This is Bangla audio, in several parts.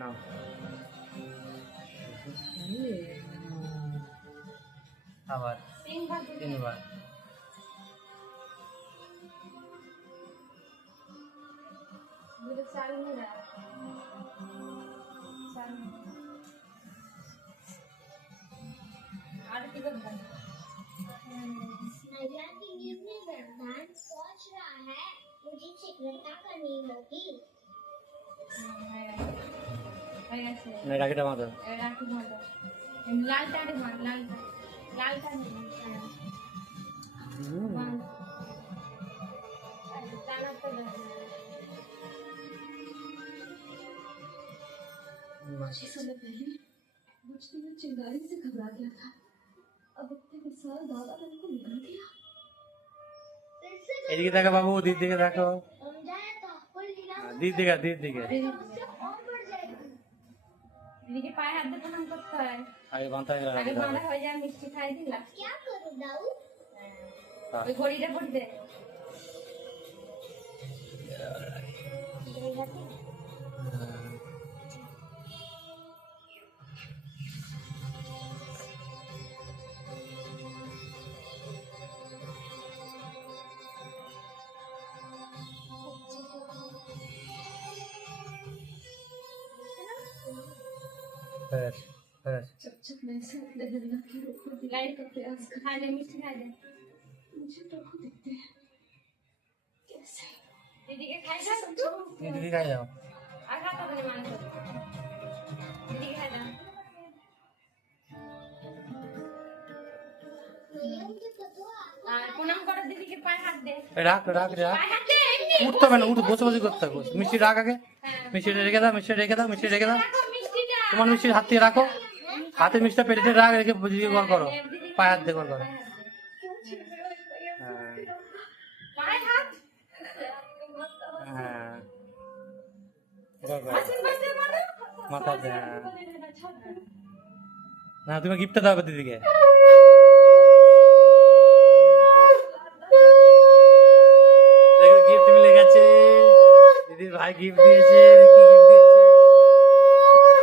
নাও আবার তিনবার महिला की नींद में व्यवधान सोच रहा है मुझे चिकनता करनी होगी রাখিটা মাথা লালটা লালটা कुछ समय पहले मुझसे मैं चिंगारी से घबरा गया था अब इतने विशाल दादा ने उनको निगल दिया এদিকে দেখো বাবু, দিক দিকে দেখো, समझाया था पर लीला দিক दिखे দিক दिखे समस्या और बढ़ जाएगी দিদিকে পায়ে হাত দিয়ে প্রণাম করতে হয়। আগে বাঁধা গেলে আগে বাঁধা হয়ে যায়, মিষ্টি খাই দিলাম। क्या करूं दाऊ ওই ঘড়িটা পড়ি দে। जब जब मैं इसे अपने नन्ना के रूप में दिखाने লাইট का प्रयास कर খাই দে, মিষ্টি খাই দে। मुझे प्रभु दिखते हैं कैसे দিদিকে খাই দাও একটু। দিদি খাই যাও। আর খাতা বলে মাংস। দিদিকে খাই দাও। भैया मुझे पता আর প্রণাম করো, দিদিকে পায়ে হাত দে। রাখ রাখ রাখ, পায়ে হাত দে এমনি। উঠতে হবে না, উঠ, বসে বসে করতে হবে। মিষ্টি রাখ আগে, হ্যাঁ। মিষ্টিটা রেখে দাও, মিষ্টি রেখে দাও, মিষ্টি রেখে দাও। রাখো মিষ্টিটা। তোমার মিষ্টির হাত থেকে রাখো, হাতে মিষ্টিটা পেটে রাখ, রেখে বুঝিয়ে কর করো, পায়ে হাত দিয়ে কর করো। হ্যাঁ পায়ে হাত। হ্যাঁ কর করো। বাসে বাসে মারো। মাথা দে, হ্যাঁ। না তুমি গিফটটা দাও দিদিকে। দেখো গিফট মিলে গেছে, দিদির ভাই গিফট দিয়েছে। কি গিফট দিয়েছে?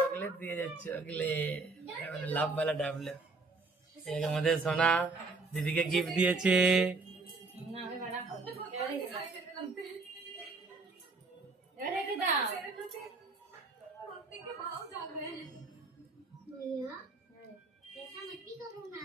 চকলেট দিয়েছে, চকলেট লাভ वाला ডাবলে। এই আমাদের সোনা দিদিকে গিফট দিয়েছে। না এবার রাখো। এবার রেখে দাও। भैया ऐसा मत ही करो ना